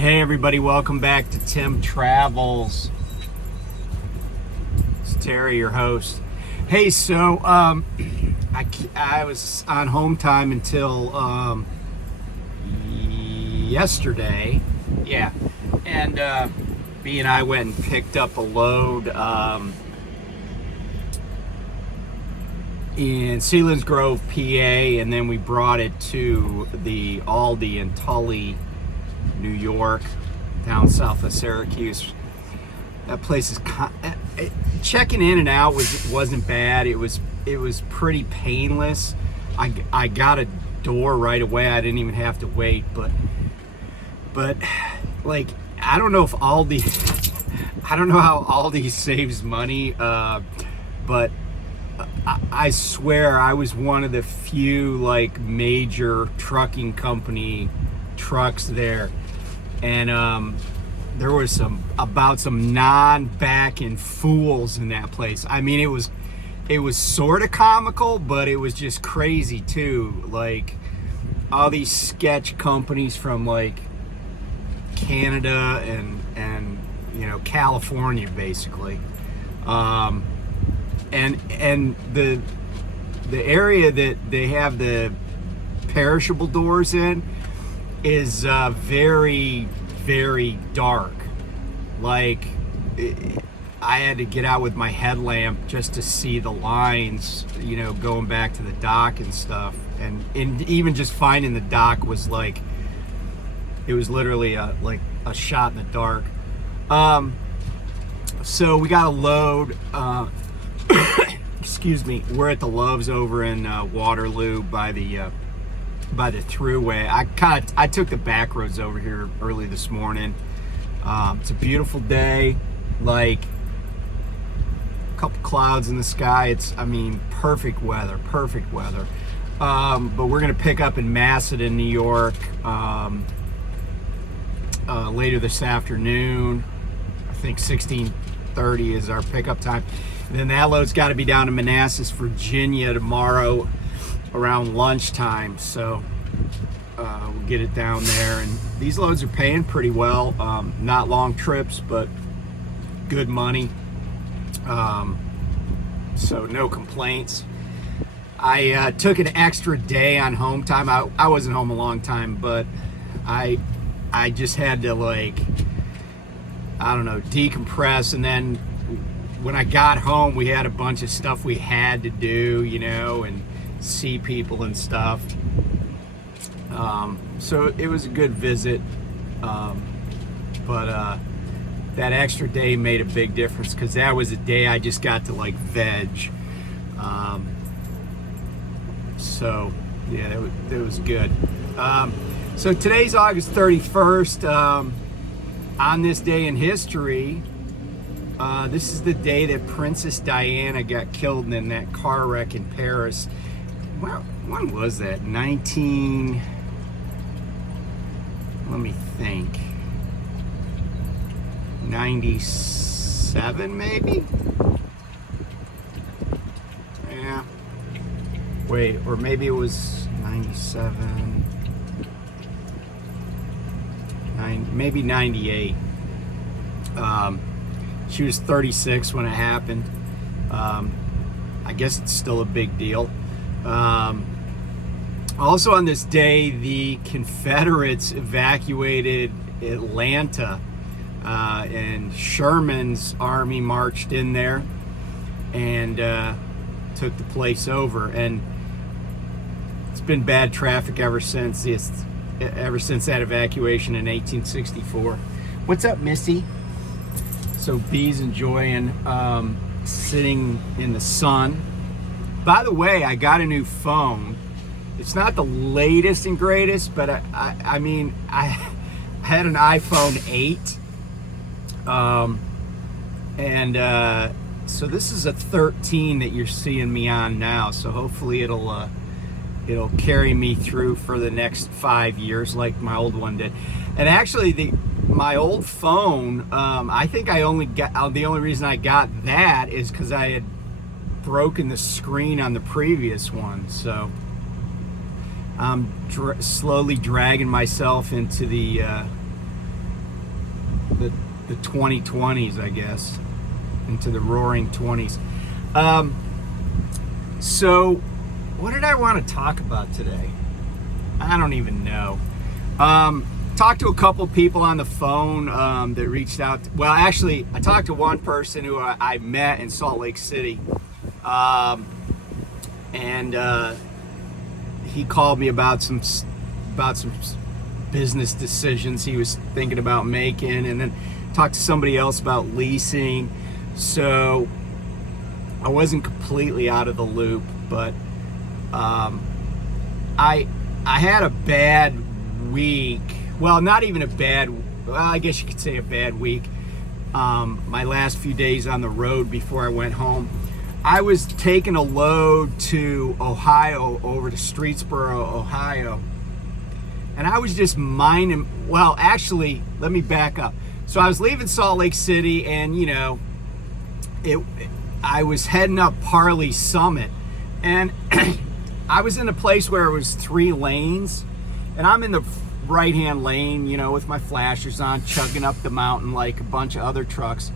Hey everybody, welcome back to Tim Travels. It's Terry, your host. Hey, so I was on home time until yesterday, yeah, and B and I went and picked up a load in Sealands Grove, PA, and then we brought it to the Aldi in Tully, New York, down south of Syracuse. That place is checking in and out wasn't bad. It was pretty painless. I got a door right away. I didn't even have to wait. But like, I don't know if Aldi, I don't know how Aldi saves money. But I swear I was one of the few like major trucking company trucks there. And there was some non-backing fools in that place. I mean, it was sort of comical, but it was just crazy too. Like all these sketch companies from like Canada and you know, California basically. And the area that they have the perishable doors in is very, very dark. Like I had to get out with my headlamp just to see the lines, you know, going back to the dock and stuff. And even just finding the dock was like, it was literally like a shot in the dark. So we got a load. Excuse me. We're at the Loves over in Waterloo by the thruway. I took the back roads over here early this morning. It's a beautiful day, like a couple clouds in the sky. I mean, perfect weather. But we're gonna pick up in Macedon, New York, later this afternoon. I think 16:30 is our pickup time. And then that load's got to be down to Manassas, Virginia tomorrow around lunchtime, so we'll get it down there. And these loads are paying pretty well. Not long trips, but good money. So no complaints. I took an extra day on home time. I wasn't home a long time, but I just had to, like, I don't know, decompress. And then when I got home, we had a bunch of stuff we had to do, you know, and see people and stuff. So it was a good visit. But that extra day made a big difference, because that was a day I just got to like veg. So yeah, that was good. So today's August 31st. On this day in history, this is the day that Princess Diana got killed in that car wreck in Paris. Well, when was that? Let me think. 97 maybe? Yeah. Wait, or maybe it was 97. Maybe 98. She was 36 when it happened. I guess it's still a big deal. Also on this day, the Confederates evacuated Atlanta, and Sherman's army marched in there and took the place over. And it's been bad traffic ever since that evacuation in 1864. What's up, Missy? So B's enjoying sitting in the sun. By the way, I got a new phone. It's not the latest and greatest, but I mean, I had an iPhone 8. So this is a 13 that you're seeing me on now. So hopefully it'll carry me through for the next 5 years like my old one did. And actually my old phone, I think the only reason I got that is because I had broken the screen on the previous one. So I'm slowly dragging myself into the the 2020s, I guess, into the roaring 20s. So what did I want to talk about today? I don't even know. Talked to a couple people on the phone that reached out. Well, actually, I talked to one person who I met in Salt Lake City, and he called me about some business decisions he was thinking about making, and then talked to somebody else about leasing. So I wasn't completely out of the loop, but I had a bad week. Well, not even a bad, well, I guess you could say a bad week. My last few days on the road before I went home, I was taking a load to Ohio, over to Streetsboro, Ohio. And I was just minding, well, actually, let me back up. So I was leaving Salt Lake City, and, you know, I was heading up Parley Summit. And I was in a place where it was 3 lanes, and I'm in the right-hand lane, you know, with my flashers on, chugging up the mountain like a bunch of other trucks.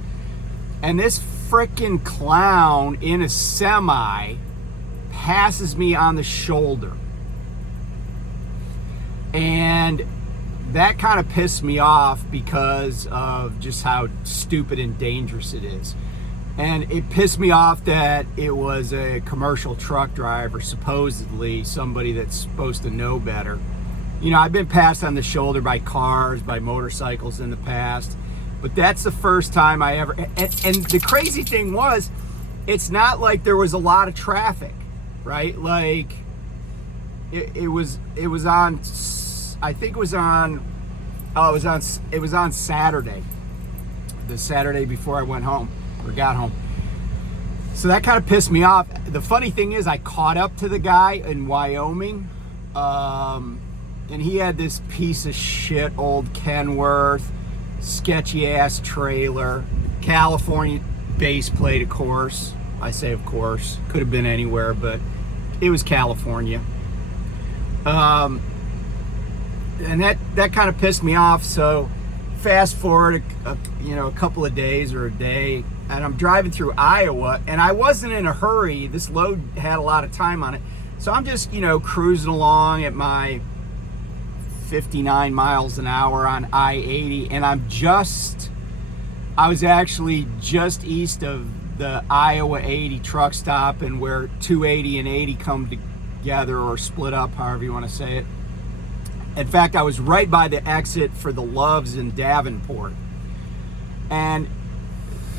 And this frickin' clown in a semi passes me on the shoulder. And that kind of pissed me off because of just how stupid and dangerous it is. And it pissed me off that it was a commercial truck driver, supposedly somebody that's supposed to know better. You know, I've been passed on the shoulder by cars, by motorcycles in the past, but that's the first time I ever, and the crazy thing was, it's not like there was a lot of traffic, right? Like, it was on, I think it was on Saturday, the Saturday before I went home, or got home. So that kind of pissed me off. The funny thing is, I caught up to the guy in Wyoming, and he had this piece of shit old Kenworth, sketchy ass trailer, California base plate, of course. I say of course, could have been anywhere, but it was California. And that kind of pissed me off. So fast forward a couple of days or a day, and I'm driving through Iowa, and I wasn't in a hurry. This load had a lot of time on it, so I'm just, you know, cruising along at my 59 miles an hour on I-80, and I was actually just east of the Iowa 80 truck stop, and where 280 and 80 come together, or split up, however you want to say it. In fact, I was right by the exit for the Loves in Davenport. And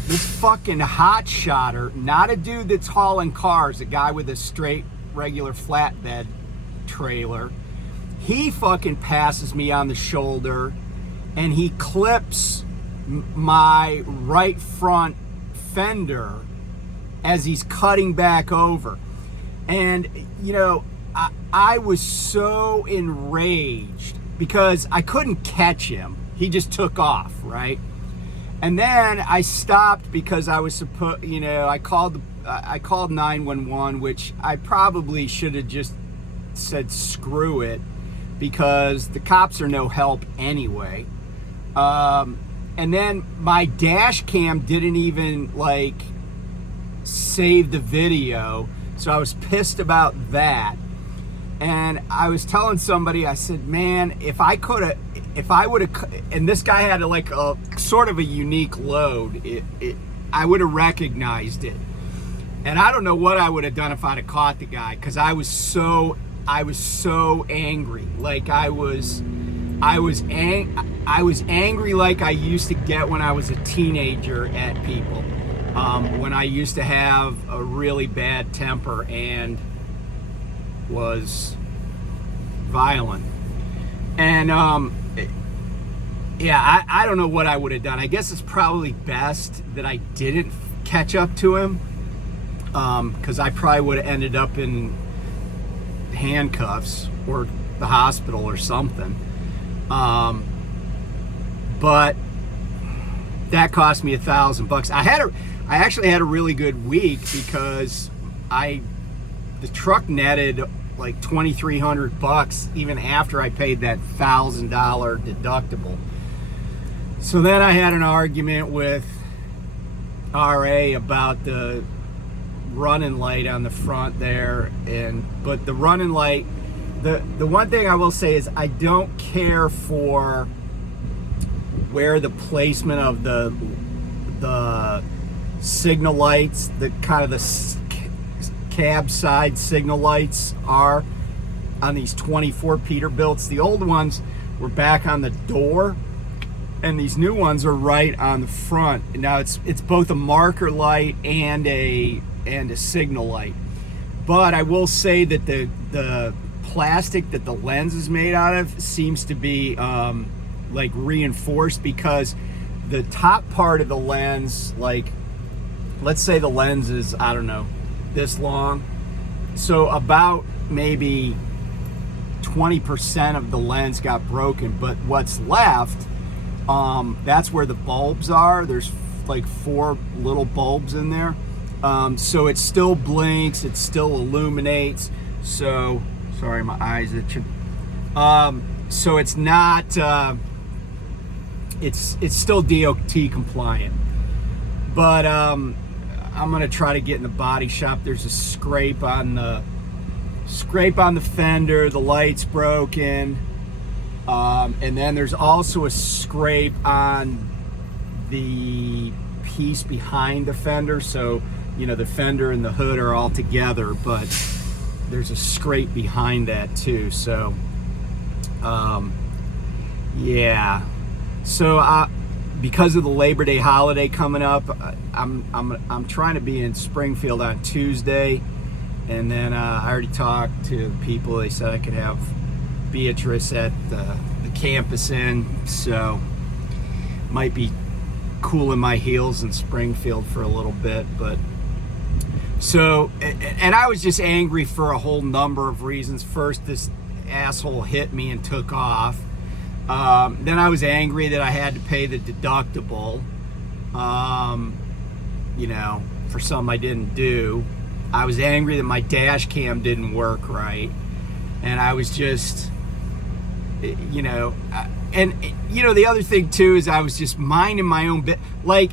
this fucking hot shotter, not a dude that's hauling cars, a guy with a straight, regular flatbed trailer, he fucking passes me on the shoulder, and he clips my right front fender as he's cutting back over. And, you know, I was so enraged because I couldn't catch him. He just took off, right? And then I stopped because I was I called 911, which I probably should have just said screw it, because the cops are no help anyway. And then my dash cam didn't even like save the video, so I was pissed about that. And I was telling somebody, I said, man, if I would have, and this guy had like a sort of a unique load, I would have recognized it. And I don't know what I would have done if I'd have caught the guy, because I was so angry. Like I was angry like I used to get when I was a teenager at people, when I used to have a really bad temper and was violent. And I don't know what I would have done. I guess it's probably best that I didn't catch up to him, because I probably would have ended up in handcuffs or the hospital or something. But that cost me $1,000. I actually had a really good week, because the truck netted like $2,300 even after I paid that $1,000 deductible. So then I had an argument with RA about the running light on the front there, but the running light, the one thing I will say is I don't care for where the placement of the signal lights, the kind of the cab side signal lights are on these 24 Peterbilts. The old ones were back on the door, and these new ones are right on the front. Now it's both a marker light and a signal light. But I will say that the plastic that the lens is made out of seems to be like reinforced, because the top part of the lens, like let's say the lens is, I don't know, this long, so about maybe 20% of the lens got broken, but what's left, that's where the bulbs are. There's like 4 little bulbs in there, so it still blinks, it still illuminates. So sorry, my eyes itching. So it's not it's still DOT compliant, but I'm gonna try to get in the body shop. There's a scrape on the fender, the light's broken, and then there's also a scrape on the piece behind the fender. So you know, the fender and the hood are all together, but there's a scrape behind that too. So yeah, so because of the Labor Day holiday coming up, I'm trying to be in Springfield on Tuesday, and then I already talked to people. They said I could have Beatrice at the campus in, so might be cooling my heels in Springfield for a little bit. But so, and I was just angry for a whole number of reasons. First, this asshole hit me and took off. Then I was angry that I had to pay the deductible, you know, for something I didn't do. I was angry that my dash cam didn't work right. And I was just, you know, and you know, the other thing too is I was just minding my own bit. Like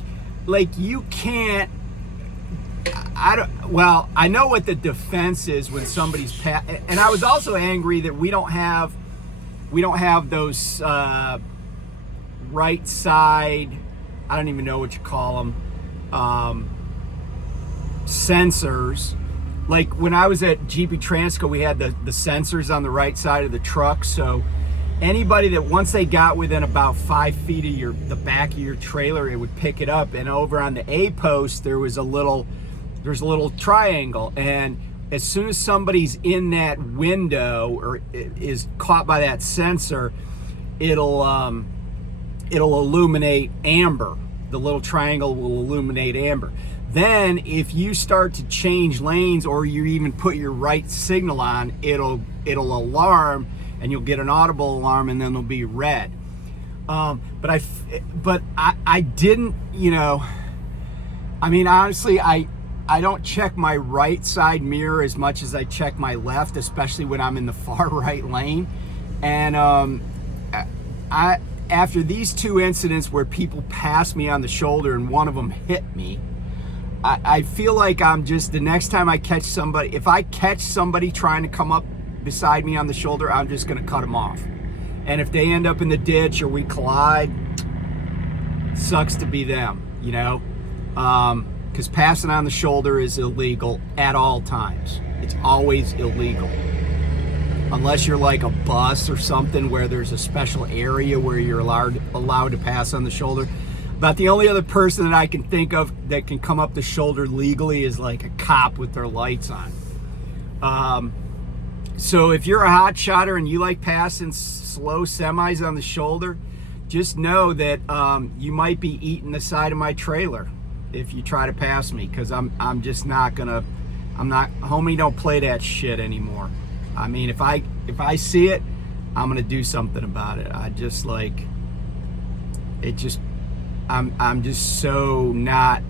you can't, well, I know what the defense is when somebody's and I was also angry that we don't have those right side, I don't even know what you call them, sensors. Like when I was at GP Transco, we had the sensors on the right side of the truck. So anybody that, once they got within about 5 feet of the back of your trailer, it would pick it up. And over on the A post, there's a little triangle, and as soon as somebody's in that window or is caught by that sensor, it'll illuminate amber. The little triangle will illuminate amber. Then if you start to change lanes, or you even put your right signal on, it'll alarm, and you'll get an audible alarm, and then it'll be red. But I didn't, you know, I mean, honestly, I don't check my right side mirror as much as I check my left, especially when I'm in the far right lane. And after these 2 incidents where people passed me on the shoulder and one of them hit me, I feel like I'm just, the next time I catch somebody, if I catch somebody trying to come up beside me on the shoulder, I'm just gonna cut them off. And if they end up in the ditch or we collide, sucks to be them, you know? Because passing on the shoulder is illegal at all times. It's always illegal. Unless you're like a bus or something where there's a special area where you're allowed to pass on the shoulder. About the only other person that I can think of that can come up the shoulder legally is like a cop with their lights on. So if you're a hot shotter and you like passing slow semis on the shoulder, just know that you might be eating the side of my trailer if you try to pass me, because I'm just not gonna, homie, don't play that shit anymore. I mean, if I see it, I'm gonna do something about it. I just like it. I'm just so not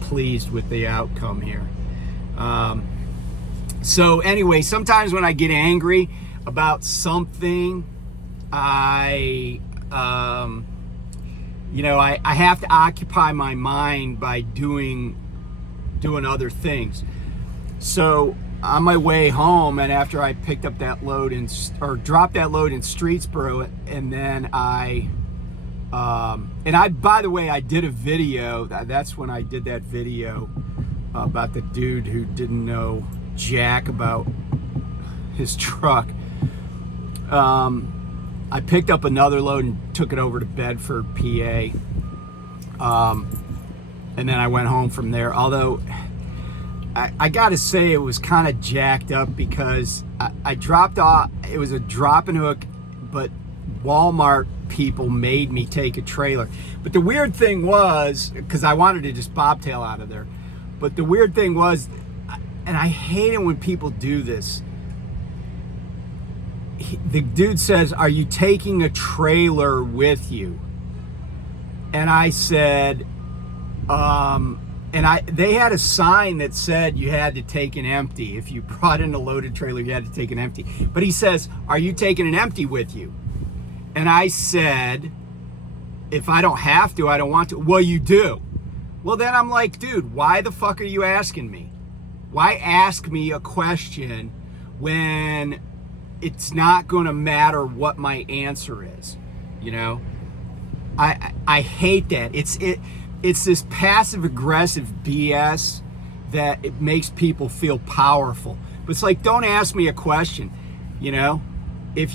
pleased with the outcome here. So anyway, sometimes when I get angry about something, you know, I have to occupy my mind by doing other things. So on my way home, and after I picked up that load or dropped that load in Streetsboro, and then by the way, I did a video. That's when I did that video about the dude who didn't know jack about his truck. I picked up another load and took it over to Bedford, PA. And then I went home from there. Although I gotta say, it was kind of jacked up because I dropped off. It was a drop and hook, but Walmart people made me take a trailer. But the weird thing was, because I wanted to just bobtail out of there, but the weird thing was, and I hate it when people do this, the dude says, "Are you taking a trailer with you?" And I said, they had a sign that said you had to take an empty. If you brought in a loaded trailer, you had to take an empty. But he says, "Are you taking an empty with you?" And I said, "If I don't have to, I don't want to." "Well, you do." Well, then I'm like, dude, why the fuck are you asking me? Why ask me a question when it's not going to matter what my answer is? You know, I hate that. It's this passive aggressive BS that it makes people feel powerful. But it's like, don't ask me a question, you know, if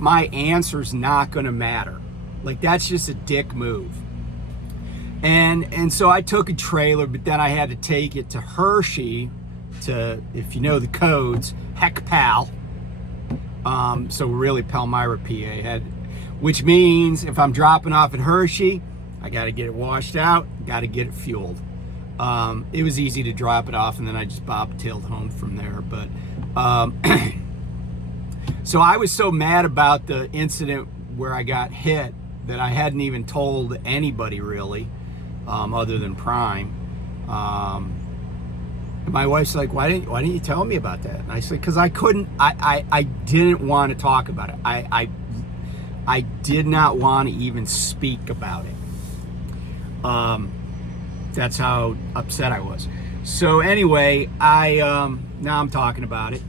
my answer's not going to matter. Like, that's just a dick move. And so I took a trailer, but then I had to take it to Hershey, to, if you know the codes, Heck Pal. So really Palmyra, PA, which means if I'm dropping off at Hershey, I got to get it washed out, got to get it fueled. It was easy to drop it off, and then I just bobtailed home from there. But so I was so mad about the incident where I got hit that I hadn't even told anybody really, other than Prime. My wife's like, why didn't you tell me about that? And I said, because I couldn't. I didn't want to talk about it. I did not want to even speak about it. That's how upset I was. So anyway, now I'm talking about it.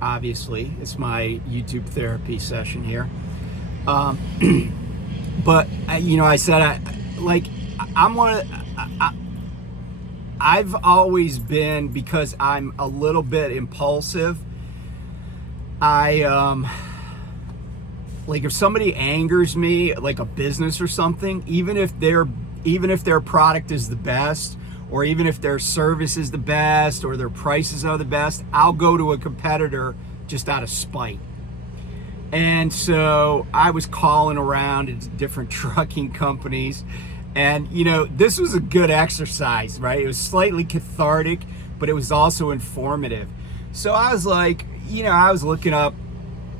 Obviously, it's my YouTube therapy session here. But you know, I said I've always been, because I'm a little bit impulsive. Like, if somebody angers me, like a business or something, even if their product is the best, or even if their service is the best, or their prices are the best, I'll go to a competitor just out of spite. And so I was calling around to different trucking companies, and you know, this was a good exercise, right? It was slightly cathartic, but it was also informative. So I was like, you know, I was looking up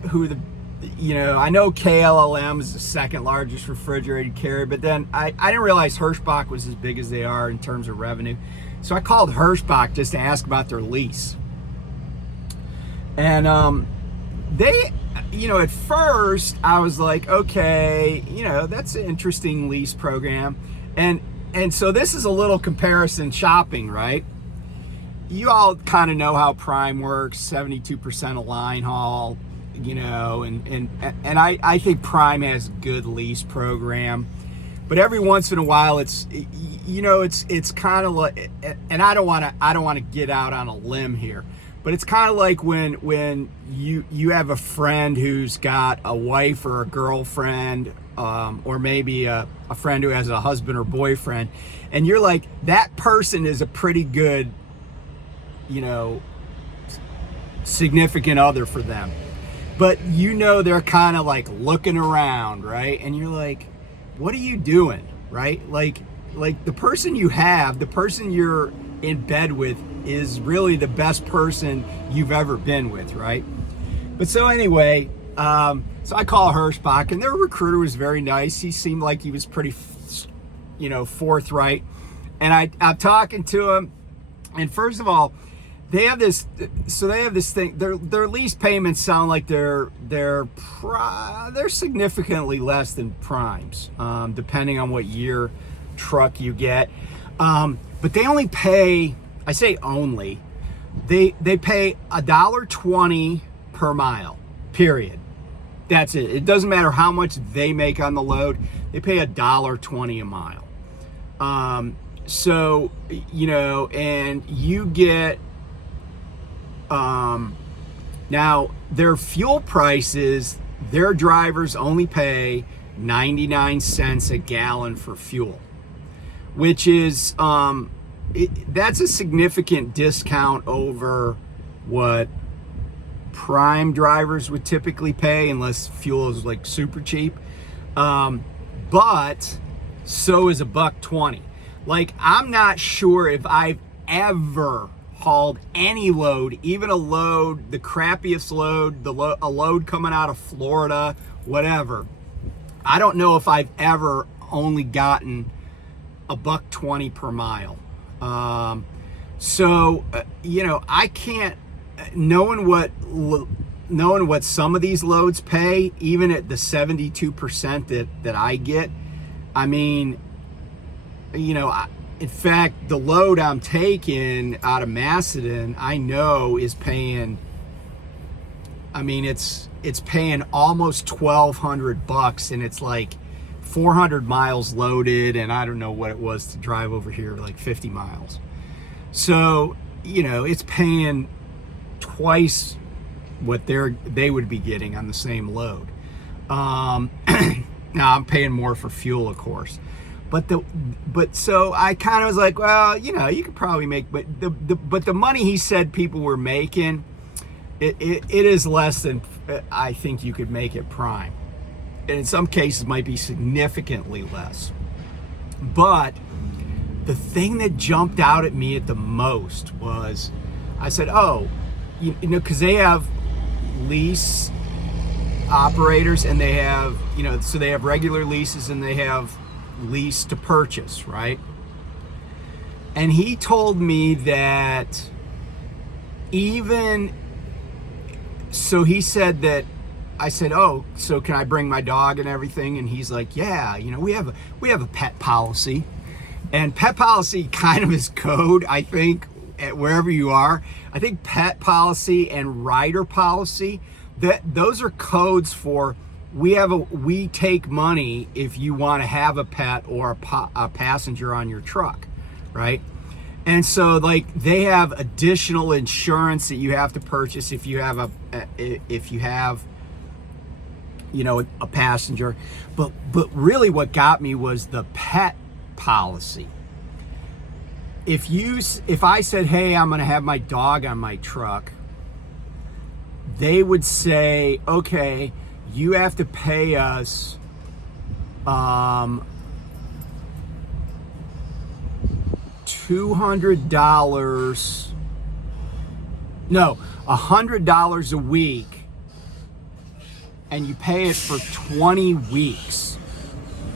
I know KLLM is the second largest refrigerated carrier, but then I didn't realize Hirschbach was as big as they are in terms of revenue. So I called Hirschbach just to ask about their lease. And they, you know, at first I was like, okay, you know, that's an interesting lease program. And so this is a little comparison shopping, right? You all kind of know how Prime works, 72% of line haul, you know, and I think Prime has a good lease program, but every once in a while it's kind of like, and I don't want to get out on a limb here, but it's kind of like when you have a friend who's got a wife or a girlfriend, or maybe a friend who has a husband or boyfriend, and you're like, that person is a pretty good, you know, significant other for them. But you know, they're kind of like looking around, right? And you're like, what are you doing, right? Like the person you have, the person you're in bed with, is really the best person you've ever been with, right? But so anyway, so I call Hirschbach, and their recruiter was very nice. He seemed like he was pretty, you know, forthright. And I'm talking to him, and first of all, they have this. So they have this thing. Their lease payments sound like they're significantly less than primes, depending on what year truck you get. But they only pay. I say only. They pay $1.20 per mile. Period. That's it. It doesn't matter how much they make on the load. They pay $1.20 a mile. So, you know, and you get, now their fuel prices, their drivers only pay 99 cents a gallon for fuel, which is, that's a significant discount over what prime drivers would typically pay, unless fuel is like super cheap. But so is $1.20. Like, I'm not sure if I've ever hauled any load, even a load, the crappiest load, a load coming out of Florida, whatever. I don't know if I've ever only gotten $1.20 per mile. You know, I can't, knowing what some of these loads pay, even at the 72% that I get, I mean, you know, in fact, the load I'm taking out of Macedon, I know is paying, I mean, it's paying almost $1,200, and it's like 400 miles loaded, and I don't know what it was to drive over here, like 50 miles. So, you know, it's paying twice what they would be getting on the same load. Now I'm paying more for fuel, of course. But so I kind of was like, well, you know, you could probably make, but the money he said people were making, it is less than I think you could make it prime. And in some cases might be significantly less. But the thing that jumped out at me at the most was, I said, oh, you know, because they have lease operators, and they have, you know, so they have regular leases and they have lease to purchase, right? And he told me that even, so he said that, I said, oh, so can I bring my dog and everything? And he's like, yeah, you know, we have a pet policy. And pet policy kind of is code, I think, at wherever you are. I think pet policy and rider policy, those are codes for, we take money if you want to have a pet or a passenger on your truck, right? And so, like, they have additional insurance that you have to purchase if you have you know, a passenger. But really what got me was the pet policy. If I said, hey, I'm going to have my dog on my truck, they would say, okay, you have to pay us $100 a week, and you pay it for 20 weeks.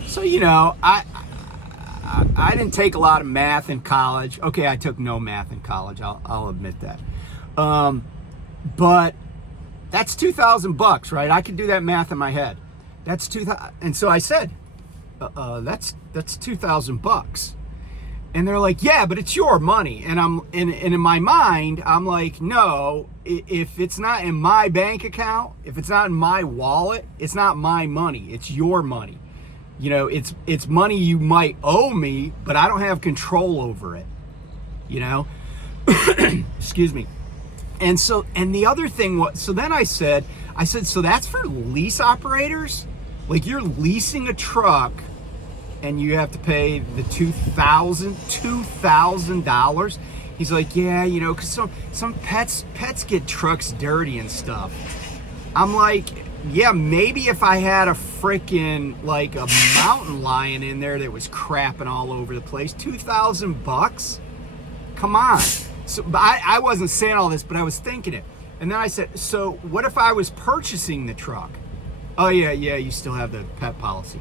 So, you know, I didn't take a lot of math in college. Okay, I took no math in college. I'll admit that. But that's $2,000, right? I could do that math in my head. That's $2,000, and so I said, that's $2,000. And they're like, yeah, but it's your money. And in my mind, I'm like, no, if it's not in my bank account, if it's not in my wallet, it's not my money. It's your money. You know, it's money you might owe me, but I don't have control over it. You know, excuse me. And so, and the other thing was, so then I said, so that's for lease operators? Like, you're leasing a truck and you have to pay the $2,000? He's like, yeah, you know, because some pets get trucks dirty and stuff. I'm like, yeah, maybe if I had a freaking, like, a mountain lion in there that was crapping all over the place, $2,000? Come on. So, but I wasn't saying all this, but I was thinking it. And then I said, so what if I was purchasing the truck? Oh, yeah, you still have the pet policy.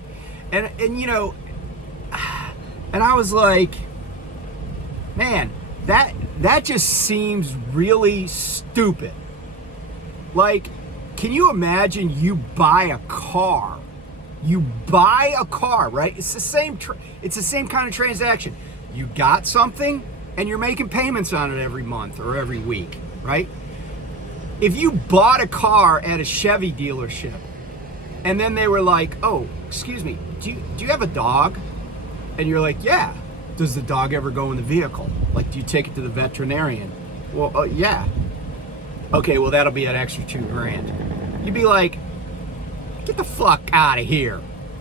And you know, and I was like, man, that just seems really stupid. Like, can you imagine you buy a car? You buy a car, right? It's the same kind of transaction. You got something and you're making payments on it every month or every week, right? If you bought a car at a Chevy dealership and then they were like, "Oh, excuse me, do you have a dog?" And you're like, "Yeah." Does the dog ever go in the vehicle? Like, do you take it to the veterinarian? Well, yeah. Okay, well, that'll be an extra $2,000. You'd be like, get the fuck out of here,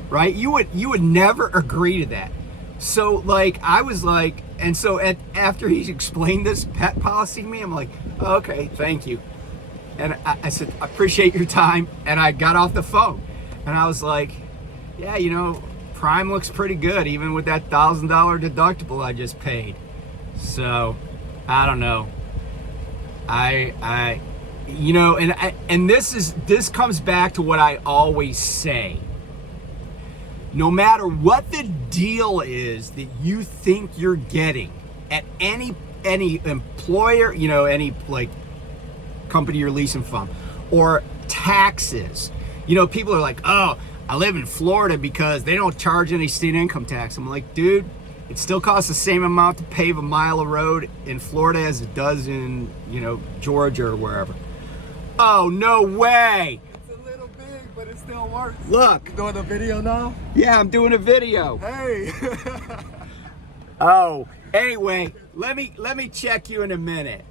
right? You would never agree to that. So, like, I was like, and so after he explained this pet policy to me, I'm like, oh, okay, thank you. And I said, I appreciate your time. And I got off the phone. And I was like, yeah, you know, Prime looks pretty good, even with that $1,000 deductible I just paid. So, I don't know. You know, and this comes back to what I always say. No matter what the deal is that you think you're getting at any employer, you know, any like company you're leasing from, or taxes. You know, people are like, "Oh, I live in Florida because they don't charge any state income tax." I'm like, dude, it still costs the same amount to pave a mile of road in Florida as it does in, you know, Georgia or wherever. Oh, no way. It's a little big, but it still works. Look. You doing a video now? Yeah, I'm doing a video. Hey. Oh, anyway, let me check you in a minute.